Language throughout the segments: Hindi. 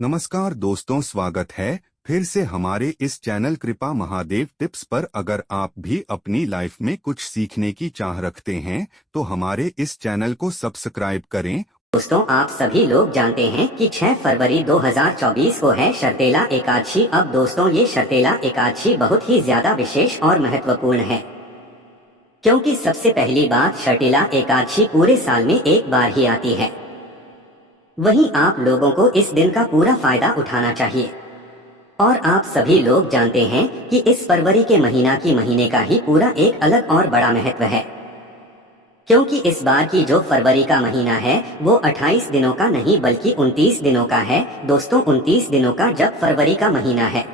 नमस्कार दोस्तों, स्वागत है फिर से हमारे इस चैनल कृपा महादेव टिप्स पर। अगर आप भी अपनी लाइफ में कुछ सीखने की चाह रखते हैं तो हमारे इस चैनल को सब्सक्राइब करें। दोस्तों, आप सभी लोग जानते हैं कि 6 फरवरी 2024 को है शर्तेला एकादशी। अब दोस्तों, ये शर्तेला एकादशी बहुत ही ज्यादा विशेष और महत्वपूर्ण है, क्योंकि सबसे पहली बात, शर्तेला एकादशी पूरे साल में एक बार ही आती है। वहीं आप लोगों को इस दिन का पूरा फायदा उठाना चाहिए। और आप सभी लोग जानते हैं कि इस फरवरी के महीने का ही पूरा एक अलग और बड़ा महत्व है, क्योंकि इस बार की जो फरवरी का महीना है वो 28 दिनों का नहीं बल्कि 29 दिनों का है। दोस्तों, 29 दिनों का जब फरवरी का महीना है,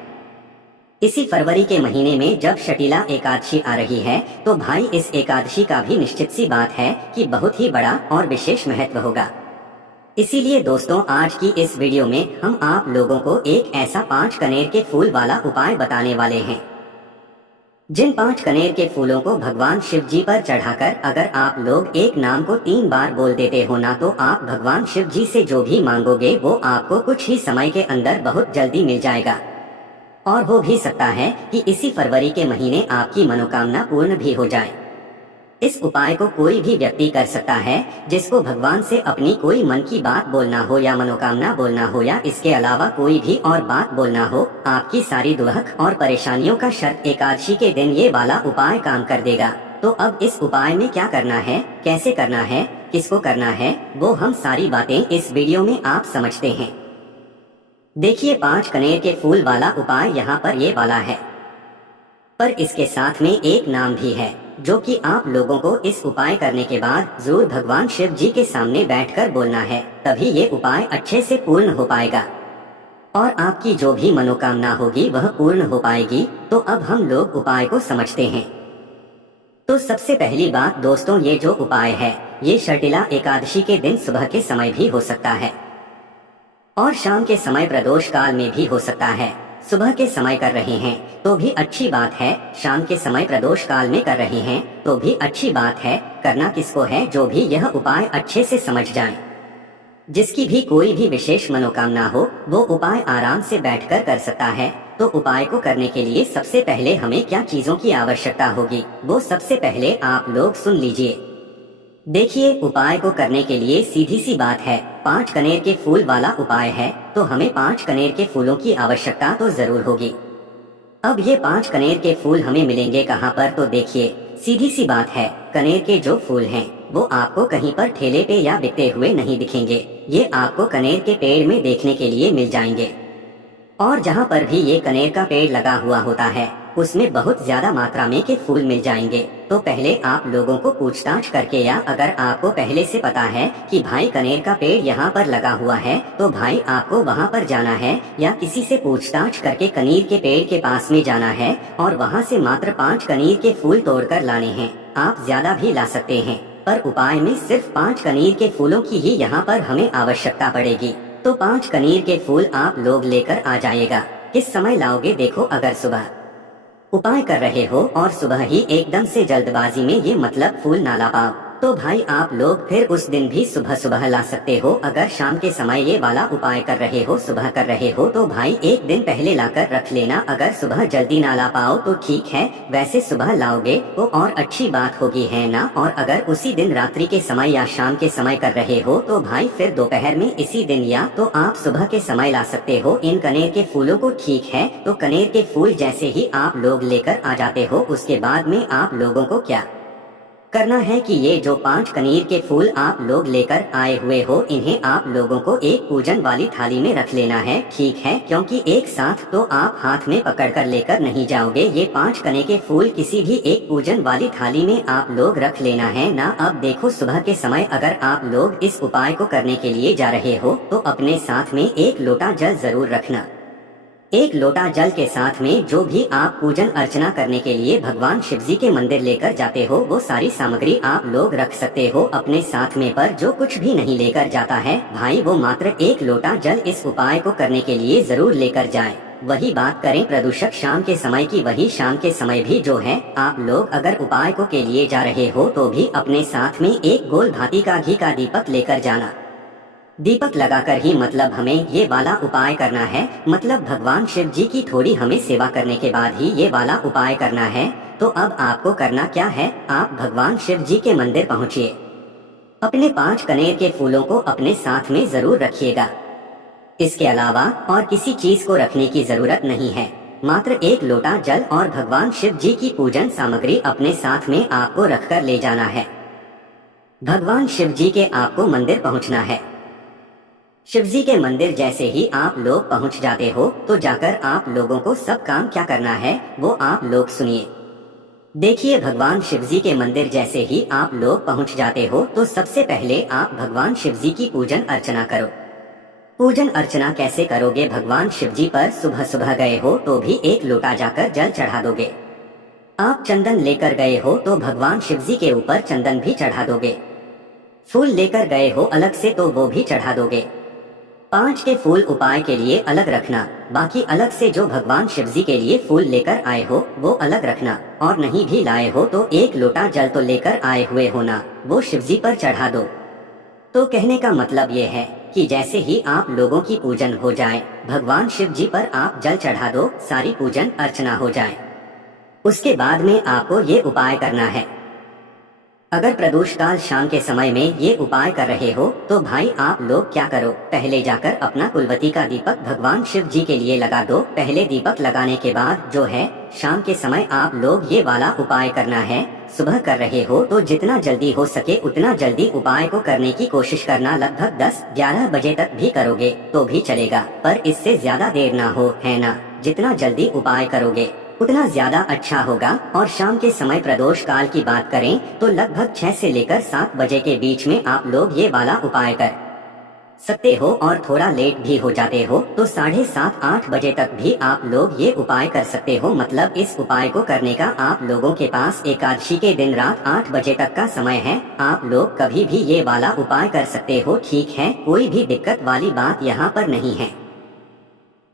इसी फरवरी के महीने में जब शर्तेला एकादशी आ रही है, तो भाई इस एकादशी का भी निश्चित सी बात है कि बहुत ही बड़ा और विशेष महत्व होगा। इसीलिए दोस्तों, आज की इस वीडियो में हम आप लोगों को एक ऐसा 5 कनेर के फूल वाला उपाय बताने वाले हैं, जिन 5 कनेर के फूलों को भगवान शिव जी पर चढ़ाकर अगर आप लोग एक नाम को 3 बार बोल देते हो ना, तो आप भगवान शिव जी से जो भी मांगोगे वो आपको कुछ ही समय के अंदर बहुत जल्दी मिल जाएगा। और हो भी सकता है कि इसी फरवरी के महीने आपकी मनोकामना पूर्ण भी हो जाए। इस उपाय को कोई भी व्यक्ति कर सकता है जिसको भगवान से अपनी कोई मन की बात बोलना हो या मनोकामना बोलना हो या इसके अलावा कोई भी और बात बोलना हो। आपकी सारी दुख और परेशानियों का शर्त एकादशी के दिन ये वाला उपाय काम कर देगा। तो अब इस उपाय में क्या करना है, कैसे करना है, किसको करना है, वो हम सारी बातें इस वीडियो में आप समझते हैं। देखिए, 5 कनेर के फूल वाला उपाय यहाँ पर ये वाला है, पर इसके साथ में एक नाम भी है जो कि आप लोगों को इस उपाय करने के बाद जरूर भगवान शिव जी के सामने बैठकर बोलना है, तभी ये उपाय अच्छे से पूर्ण हो पाएगा और आपकी जो भी मनोकामना होगी वह पूर्ण हो पाएगी। तो अब हम लोग उपाय को समझते हैं। तो सबसे पहली बात दोस्तों, ये जो उपाय है ये शर्तेला एकादशी के दिन सुबह के समय भी हो सकता है और शाम के समय प्रदोष काल में भी हो सकता है। सुबह के समय कर रहे हैं तो भी अच्छी बात है, शाम के समय प्रदोष काल में कर रहे हैं तो भी अच्छी बात है। करना किसको है, जो भी यह उपाय अच्छे से समझ जाए, जिसकी भी कोई भी विशेष मनोकामना हो, वो उपाय आराम से बैठकर कर सकता है। तो उपाय को करने के लिए सबसे पहले हमें क्या चीजों की आवश्यकता होगी, वो सबसे पहले आप लोग सुन लीजिए। देखिए, उपाय को करने के लिए सीधी सी बात है, 5 कनेर के फूल वाला उपाय है तो हमें 5 कनेर के फूलों की आवश्यकता तो जरूर होगी। अब ये 5 कनेर के फूल हमें मिलेंगे कहाँ पर, तो देखिए सीधी सी बात है, कनेर के जो फूल हैं वो आपको कहीं पर ठेले पे या बिकते हुए नहीं दिखेंगे। ये आपको कनेर के पेड़ में देखने के लिए मिल जाएंगे। और जहाँ पर भी ये कनेर का पेड़ लगा हुआ होता है उसमें बहुत ज्यादा मात्रा में के फूल मिल जाएंगे। तो पहले आप लोगों को पूछताछ करके, या अगर आपको पहले से पता है कि भाई कनेर का पेड़ यहाँ पर लगा हुआ है, तो भाई आपको वहाँ पर जाना है या किसी से पूछताछ करके कनेर के पेड़ के पास में जाना है और वहाँ से मात्र 5 कनेर के फूल तोड़कर लाने हैं। आप ज्यादा भी ला सकते हैं, पर उपाय में सिर्फ 5 कनेर के फूलों की ही यहाँ पर हमें आवश्यकता पड़ेगी। तो 5 कनेर के फूल आप लोग लेकर आ जाइएगा। किस समय लाओगे, देखो अगर सुबह उपाय कर रहे हो और सुबह ही एकदम से जल्दबाजी में ये मतलब फूल ना ला पाओ, तो भाई आप लोग फिर उस दिन भी सुबह सुबह ला सकते हो। अगर शाम के समय ये वाला उपाय कर रहे हो, सुबह कर रहे हो, तो भाई एक दिन पहले लाकर रख लेना। अगर सुबह जल्दी ना ला पाओ तो ठीक है, वैसे सुबह लाओगे तो और अच्छी बात होगी, है ना। और अगर उसी दिन रात्रि के समय या शाम के समय कर रहे हो तो भाई फिर दोपहर में इसी दिन या तो आप सुबह के समय ला सकते हो इन कनेर के फूलों को, ठीक है। तो कनेर के फूल जैसे ही आप लोग लेकर आ जाते हो, उसके बाद में आप लोगों को क्या करना है कि ये जो 5 कनेर के फूल आप लोग लेकर आए हुए हो, इन्हें आप लोगों को एक पूजन वाली थाली में रख लेना है, ठीक है। क्योंकि एक साथ तो आप हाथ में पकड़कर लेकर नहीं जाओगे। ये 5 कनेर के फूल किसी भी एक पूजन वाली थाली में आप लोग रख लेना है ना। अब देखो, सुबह के समय अगर आप लोग इस उपाय को करने के लिए जा रहे हो तो अपने साथ में 1 लोटा जल जरूर रखना। 1 लोटा जल के साथ में जो भी आप पूजन अर्चना करने के लिए भगवान शिव जी के मंदिर लेकर जाते हो वो सारी सामग्री आप लोग रख सकते हो अपने साथ में। पर जो कुछ भी नहीं लेकर जाता है भाई, वो मात्र 1 लोटा जल इस उपाय को करने के लिए जरूर लेकर जाए। वही बात करें प्रदूषक शाम के समय की, वही शाम के समय भी जो है आप लोग अगर उपाय को के लिए जा रहे हो तो भी अपने साथ में 1 गोल भांति का घी का दीपक लेकर जाना। दीपक लगाकर ही मतलब हमें ये वाला उपाय करना है, मतलब भगवान शिव जी की थोड़ी हमें सेवा करने के बाद ही ये वाला उपाय करना है। तो अब आपको करना क्या है, आप भगवान शिव जी के मंदिर पहुंचिए। अपने 5 कनेर के फूलों को अपने साथ में जरूर रखिएगा। इसके अलावा और किसी चीज को रखने की जरूरत नहीं है, मात्र एक लोटा जल और भगवान शिव जी की पूजन सामग्री अपने साथ में आपको रखकर ले जाना है। भगवान शिव जी के आपको मंदिर पहुंचना है। शिव जी के मंदिर जैसे ही आप लोग पहुंच जाते हो तो जाकर आप लोगों को सब काम क्या करना है वो आप लोग सुनिए। देखिए, भगवान शिव जी के मंदिर जैसे ही आप लोग पहुंच जाते हो तो सबसे पहले आप भगवान शिव जी की पूजन अर्चना करो। पूजन अर्चना कैसे करोगे, भगवान शिव जी पर सुबह सुबह गए हो तो भी एक लोटा जाकर जल चढ़ा दोगे। आप चंदन लेकर गए हो तो भगवान शिव जी के ऊपर चंदन भी चढ़ा दोगे। फूल लेकर गए हो अलग से तो वो भी चढ़ा दोगे। 5 के फूल उपाय के लिए अलग रखना, बाकी अलग से जो भगवान शिव जी के लिए फूल लेकर आए हो वो अलग रखना, और नहीं भी लाए हो तो एक लोटा जल तो लेकर आए हुए होना, वो शिव जी पर चढ़ा दो। तो कहने का मतलब ये है कि जैसे ही आप लोगों की पूजन हो जाए, भगवान शिव जी पर आप जल चढ़ा दो, सारी पूजन अर्चना हो जाए। उसके बाद में आपको ये उपाय करना है। अगर प्रदोष काल शाम के समय में ये उपाय कर रहे हो तो भाई आप लोग क्या करो, पहले जाकर अपना कुलवती का दीपक भगवान शिव जी के लिए लगा दो। पहले दीपक लगाने के बाद जो है शाम के समय आप लोग ये वाला उपाय करना है। सुबह कर रहे हो तो जितना जल्दी हो सके उतना जल्दी उपाय को करने की कोशिश करना। लगभग 10-11 बजे तक भी करोगे तो भी चलेगा, पर इससे ज्यादा देर ना हो, है ना। जितना जल्दी उपाय करोगे उतना ज्यादा अच्छा होगा। और शाम के समय प्रदोष काल की बात करें तो लगभग 6 से लेकर 7 बजे के बीच में आप लोग ये वाला उपाय कर सकते हो, और थोड़ा लेट भी हो जाते हो तो 7:30-8 बजे तक भी आप लोग ये उपाय कर सकते हो। मतलब इस उपाय को करने का आप लोगों के पास एकादशी के दिन रात 8 बजे तक का समय है। आप लोग कभी भी ये वाला उपाय कर सकते हो, ठीक है, कोई भी दिक्कत वाली बात यहाँ पर नहीं है।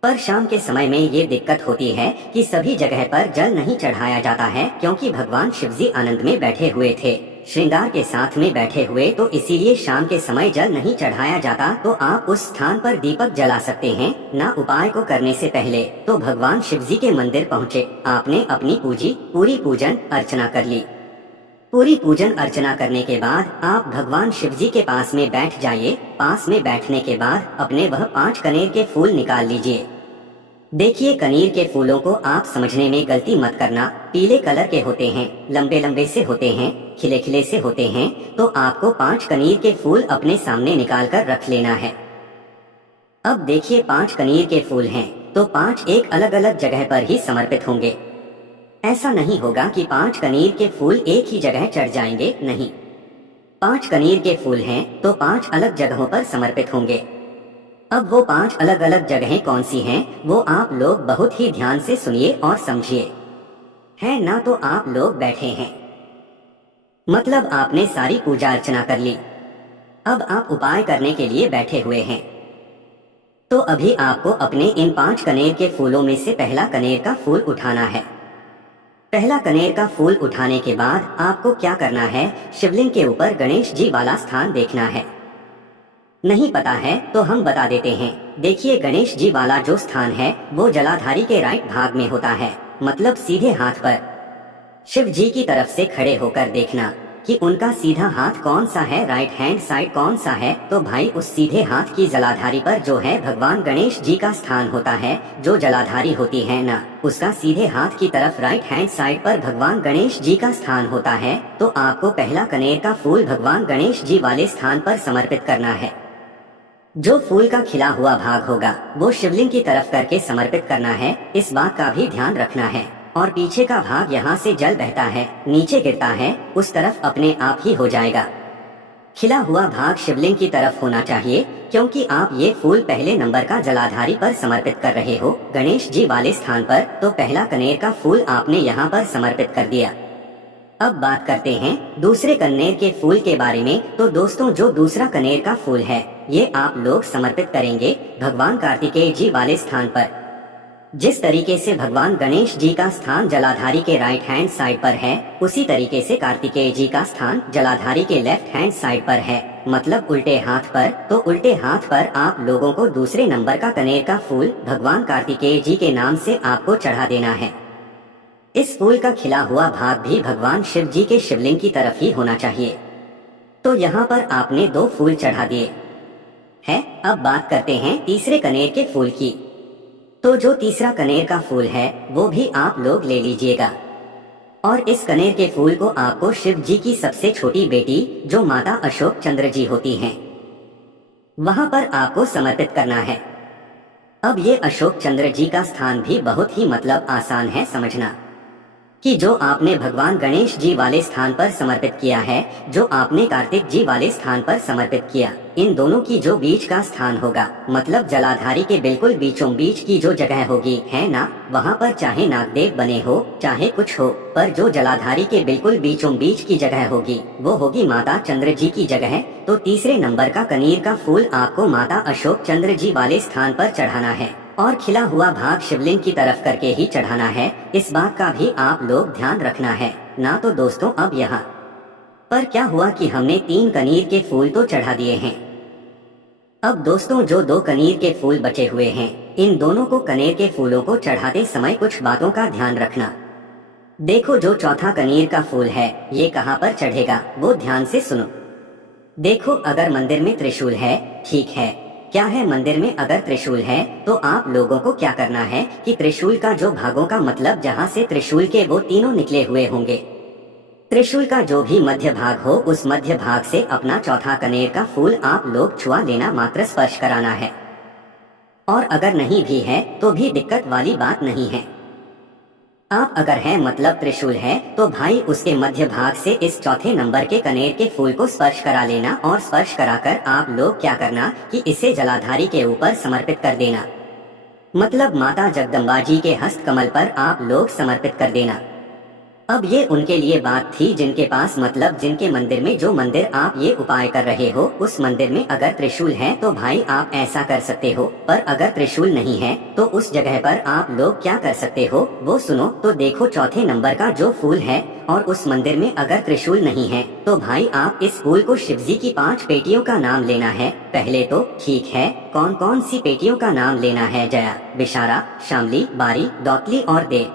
पर शाम के समय में ये दिक्कत होती है कि सभी जगह पर जल नहीं चढ़ाया जाता है, क्योंकि भगवान शिव जी आनंद में बैठे हुए थे, श्रृंगार के साथ में बैठे हुए, तो इसीलिए शाम के समय जल नहीं चढ़ाया जाता। तो आप उस स्थान पर दीपक जला सकते हैं ना। उपाय को करने से पहले तो भगवान शिव जी के मंदिर पहुँचे, आपने अपनी पूरी पूजन अर्चना कर ली। पूरी पूजन अर्चना करने के बाद आप भगवान शिव जी के पास में बैठ जाइए। पास में बैठने के बाद अपने वह 5 कनेर के फूल निकाल लीजिए। देखिए, कनेर के फूलों को आप समझने में गलती मत करना। पीले कलर के होते हैं, लंबे लंबे से होते हैं, खिले खिले से होते हैं। तो आपको 5 कनेर के फूल अपने सामने निकाल कर रख लेना है। अब देखिए, 5 कनेर के फूल हैं तो 5 एक अलग अलग जगह पर ही समर्पित होंगे। ऐसा नहीं होगा कि 5 कनेर के फूल एक ही जगह चढ़ जाएंगे, नहीं। 5 कनेर के फूल हैं तो 5 अलग जगहों पर समर्पित होंगे। अब वो 5 अलग अलग जगहें कौन सी हैं वो आप लोग बहुत ही ध्यान से सुनिए और समझिए, है ना। तो आप लोग बैठे हैं, मतलब आपने सारी पूजा अर्चना कर ली। अब आप उपाय करने के लिए बैठे हुए हैं। तो अभी आपको अपने इन 5 कनेर के फूलों में से पहला कनेर का फूल उठाना है। पहला कनेर का फूल उठाने के बाद आपको क्या करना है, शिवलिंग के ऊपर गणेश जी वाला स्थान देखना है। नहीं पता है तो हम बता देते हैं। देखिए, गणेश जी वाला जो स्थान है वो जलाधारी के राइट भाग में होता है, मतलब सीधे हाथ पर शिव जी की तरफ से खड़े होकर देखना कि उनका सीधा हाथ कौन सा है, राइट हैंड साइड कौन सा है। तो भाई उस सीधे हाथ की जलाधारी पर जो है भगवान गणेश जी का स्थान होता है। जो जलाधारी होती है ना, उसका सीधे हाथ की तरफ राइट हैंड साइड पर भगवान गणेश जी का स्थान होता है। तो आपको पहला कनेर का फूल भगवान गणेश जी वाले स्थान पर समर्पित करना है। जो फूल का खिला हुआ भाग होगा वो शिवलिंग की तरफ करके समर्पित करना है, इस बात का भी ध्यान रखना है। और पीछे का भाग यहाँ से जल बहता है, नीचे गिरता है, उस तरफ अपने आप ही हो जाएगा। खिला हुआ भाग शिवलिंग की तरफ होना चाहिए, क्योंकि आप ये फूल पहले नंबर का जलाधारी पर समर्पित कर रहे हो, गणेश जी वाले स्थान पर। तो पहला कनेर का फूल आपने यहाँ पर समर्पित कर दिया। अब बात करते हैं दूसरे कनेर के फूल के बारे में। तो दोस्तों, जो दूसरा कनेर का फूल है ये आप लोग समर्पित करेंगे भगवान कार्तिकेय जी वाले स्थान पर। जिस तरीके से भगवान गणेश जी का स्थान जलाधारी के राइट हैंड साइड पर है, उसी तरीके से कार्तिकेय जी का स्थान जलाधारी के लेफ्ट हैंड साइड पर है। मतलब उल्टे हाथ पर, तो उल्टे हाथ पर आप लोगों को दूसरे नंबर का कनेर का फूल भगवान कार्तिकेय जी के नाम से आपको चढ़ा देना है। इस फूल का खिला हुआ भाग भी भगवान शिव जी के शिवलिंग की तरफ ही होना चाहिए। तो यहाँ पर आपने 2 फूल चढ़ा दिए है। अब बात करते हैं तीसरे कनेर के फूल की। तो जो तीसरा कनेर का फूल है वो भी आप लोग ले लीजिएगा, और इस कनेर के फूल को आपको शिव जी की सबसे छोटी बेटी जो माता अशोक चंद्र जी होती हैं, वहां पर आपको समर्पित करना है। अब ये अशोक चंद्र जी का स्थान भी बहुत ही मतलब आसान है समझना, कि जो आपने भगवान गणेश जी वाले स्थान पर समर्पित किया है, जो आपने कार्तिक जी वाले स्थान पर समर्पित किया, इन दोनों की जो बीच का स्थान होगा, मतलब जलाधारी के बिल्कुल बीचों बीच की जो जगह होगी, है ना, वहाँ पर चाहे नागदेव बने हो चाहे कुछ हो, पर जो जलाधारी के बिल्कुल बीचों बीच की जगह होगी वो होगी माता चंद्र जी की जगह। तो तीसरे नंबर का कनेर का फूल आपको माता अशोक चंद्र जी वाले स्थान पर चढ़ाना है, और खिला हुआ भाग शिवलिंग की तरफ करके ही चढ़ाना है। इस बात का भी आप लोग ध्यान रखना है ना। तो दोस्तों अब यहाँ पर क्या हुआ कि हमने 3 कनेर के फूल तो चढ़ा दिए हैं। अब दोस्तों जो 2 कनेर के फूल बचे हुए हैं, इन दोनों को कनेर के फूलों को चढ़ाते समय कुछ बातों का ध्यान रखना। देखो जो चौथा कनेर का फूल है ये कहाँ पर चढ़ेगा वो ध्यान से सुनो। देखो अगर मंदिर में त्रिशूल है, ठीक है, क्या है मंदिर में अगर त्रिशूल है तो आप लोगों को क्या करना है कि त्रिशूल का जो भागों का मतलब जहाँ से त्रिशूल के वो तीनों निकले हुए होंगे, त्रिशूल का जो भी मध्य भाग हो उस मध्य भाग से अपना चौथा कनेर का फूल आप लोग छुआ लेना, मात्र स्पर्श कराना है। और अगर नहीं भी है तो भी दिक्कत वाली बात नहीं है। आप अगर है मतलब त्रिशूल है तो भाई उसके मध्य भाग से इस चौथे नंबर के कनेर के फूल को स्पर्श करा लेना, और स्पर्श कराकर आप लोग क्या करना कि इसे जलाधारी के ऊपर समर्पित कर देना, मतलब माता जगदम्बा जी के हस्त कमल पर आप लोग समर्पित कर देना। अब ये उनके लिए बात थी जिनके पास मतलब जिनके मंदिर में, जो मंदिर आप ये उपाय कर रहे हो उस मंदिर में अगर त्रिशूल है तो भाई आप ऐसा कर सकते हो, पर अगर त्रिशूल नहीं है तो उस जगह पर आप लोग क्या कर सकते हो वो सुनो। तो देखो चौथे नंबर का जो फूल है और उस मंदिर में अगर त्रिशूल नहीं है तो भाई आप इस फूल को शिवजी की 5 पेटियों का नाम लेना है। पहले तो ठीक है, कौन कौन सी पेटियों का नाम लेना है? जया, विशारा, शामली, बारी, दौतली और देव।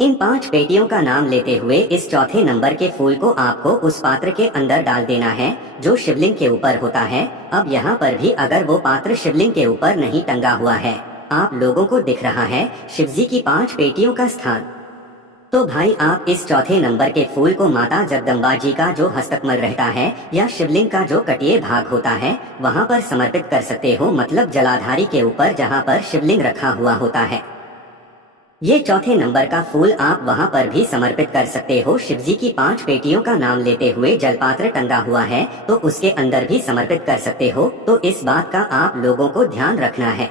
इन 5 पेटियों का नाम लेते हुए इस चौथे नंबर के फूल को आपको उस पात्र के अंदर डाल देना है जो शिवलिंग के ऊपर होता है। अब यहाँ पर भी अगर वो पात्र शिवलिंग के ऊपर नहीं टंगा हुआ है, आप लोगों को दिख रहा है शिवजी की 5 पेटियों का स्थान, तो भाई आप इस चौथे नंबर के फूल को माता जगदम्बा जी का जो हस्तकमल रहता है या शिवलिंग का जो कटिए भाग होता है वहाँ पर समर्पित कर सकते हो, मतलब जलाधारी के ऊपर जहाँ पर शिवलिंग रखा हुआ होता है। ये चौथे नंबर का फूल आप वहाँ पर भी समर्पित कर सकते हो। शिवजी की 5 पेटियों का नाम लेते हुए जलपात्र टंगा हुआ है तो उसके अंदर भी समर्पित कर सकते हो। तो इस बात का आप लोगों को ध्यान रखना है।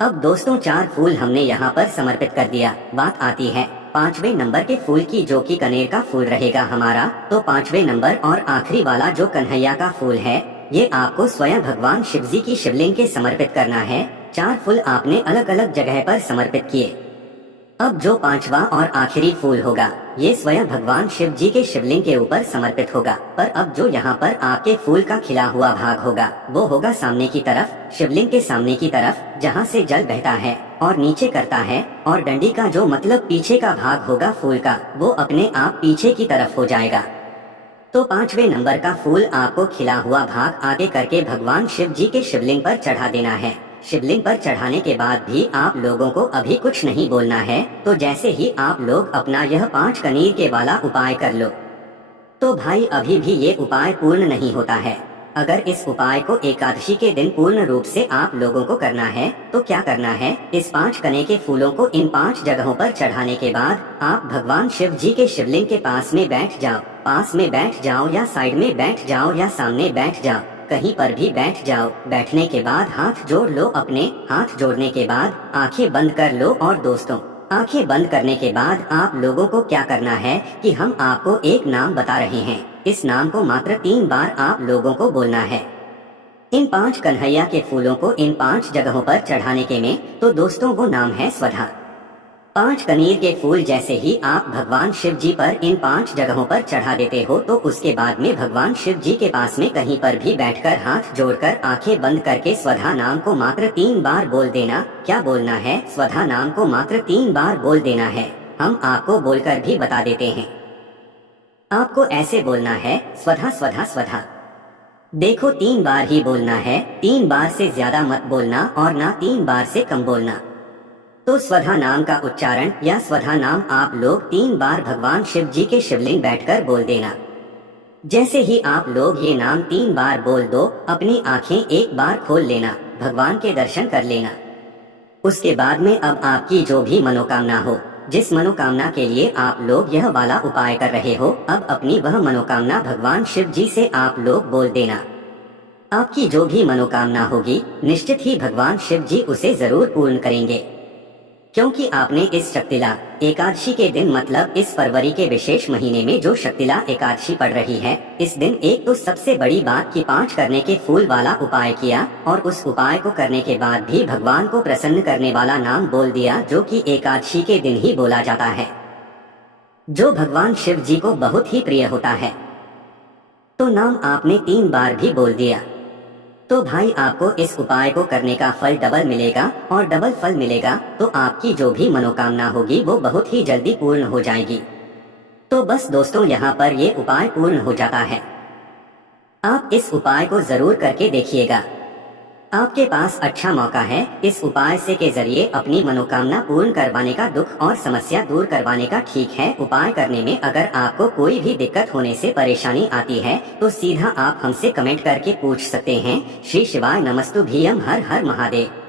अब दोस्तों 4 फूल हमने यहाँ पर समर्पित कर दिया। बात आती है 5वें नंबर के फूल की, जो कि कनेर का फूल रहेगा हमारा। तो 5वें नंबर और आखिरी वाला जो कन्हैया का फूल है ये आपको स्वयं भगवान शिवजी की शिवलिंग के समर्पित करना है। 4 फूल आपने अलग अलग जगह पर समर्पित किए। अब जो 5वां और आखिरी फूल होगा ये स्वयं भगवान शिव जी के शिवलिंग के ऊपर समर्पित होगा। पर अब जो यहाँ पर आपके फूल का खिला हुआ भाग होगा वो होगा सामने की तरफ, शिवलिंग के सामने की तरफ, जहाँ से जल बहता है और नीचे करता है, और डंडी का जो मतलब पीछे का भाग होगा फूल का वो अपने आप पीछे की तरफ हो जाएगा। तो 5वें नंबर का फूल आपको खिला हुआ भाग आगे करके भगवान शिव जी के शिवलिंग पर चढ़ा देना है। शिवलिंग पर चढ़ाने के बाद भी आप लोगों को अभी कुछ नहीं बोलना है। तो जैसे ही आप लोग अपना यह 5 कनीर के वाला उपाय कर लो तो भाई अभी भी ये उपाय पूर्ण नहीं होता है। अगर इस उपाय को एकादशी के दिन पूर्ण रूप से आप लोगों को करना है तो क्या करना है, इस 5 कने के फूलों को इन 5 जगहों पर चढ़ाने के बाद आप भगवान शिव जी के शिवलिंग के पास में बैठ जाओ। पास में बैठ जाओ या साइड में बैठ जाओ या सामने बैठ जाओ, कहीं पर भी बैठ जाओ। बैठने के बाद हाथ जोड़ लो अपने। हाथ जोड़ने के बाद आंखें बंद कर लो। और दोस्तों आंखें बंद करने के बाद आप लोगों को क्या करना है कि हम आपको एक नाम बता रहे हैं। इस नाम को मात्र 3 बार आप लोगों को बोलना है। इन 5 कन्हैया के फूलों को इन 5 जगहों पर चढ़ाने के में तो दोस्तों वो नाम है स्वधा। 5 कनीर के फूल जैसे ही आप भगवान शिव जी पर इन 5 जगहों पर चढ़ा देते हो तो उसके बाद में भगवान शिव जी के पास में कहीं पर भी बैठकर हाथ जोड़कर आंखें बंद करके स्वधा नाम को मात्र 3 बार बोल देना। क्या बोलना है? स्वधा नाम को मात्र 3 बार बोल देना है। हम आपको बोलकर भी बता देते हैं। आपको ऐसे बोलना है, स्वधा स्वधा स्वधा। देखो 3 बार ही बोलना है, 3 बार से ज्यादा मत बोलना और ना 3 बार से कम बोलना। तो स्वधा नाम का उच्चारण या स्वधा नाम आप लोग 3 बार भगवान शिव जी के शिवलिंग बैठकर बोल देना। जैसे ही आप लोग ये नाम 3 बार बोल दो, अपनी आंखें एक बार खोल लेना, भगवान के दर्शन कर लेना। उसके बाद में अब आपकी जो भी मनोकामना हो, जिस मनोकामना के लिए आप लोग यह वाला उपाय कर रहे हो, अब अपनी वह मनोकामना भगवान शिव जी से आप लोग बोल देना। आपकी जो भी मनोकामना होगी निश्चित ही भगवान शिव जी उसे जरूर पूर्ण करेंगे, क्योंकि आपने इस शक्तिला एकादशी के दिन मतलब इस फरवरी के विशेष महीने में जो शक्तिला एकादशी पड़ रही है, इस दिन एक तो सबसे बड़ी बात कि 5 करने के फूल वाला उपाय किया और उस उपाय को करने के बाद भी भगवान को प्रसन्न करने वाला नाम बोल दिया, जो कि एकादशी के दिन ही बोला जाता है, जो भगवान शिव जी को बहुत ही प्रिय होता है। तो नाम आपने 3 बार भी बोल दिया तो भाई आपको इस उपाय को करने का फल डबल मिलेगा और डबल फल मिलेगा तो आपकी जो भी मनोकामना होगी वो बहुत ही जल्दी पूर्ण हो जाएगी। तो बस दोस्तों यहाँ पर ये उपाय पूर्ण हो जाता है। आप इस उपाय को जरूर करके देखिएगा। आपके पास अच्छा मौका है इस उपाय से के जरिए अपनी मनोकामना पूर्ण करवाने का, दुख और समस्या दूर करवाने का। ठीक है, उपाय करने में अगर आपको कोई भी दिक्कत होने से परेशानी आती है तो सीधा आप हमसे कमेंट करके पूछ सकते हैं। श्री शिवाय नमस्तुभ्यं, हर हर महादेव।